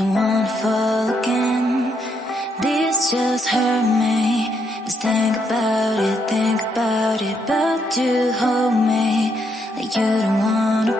don't wanna fall again. This just hurt me. Just think about it, but you hold me like you don't wanna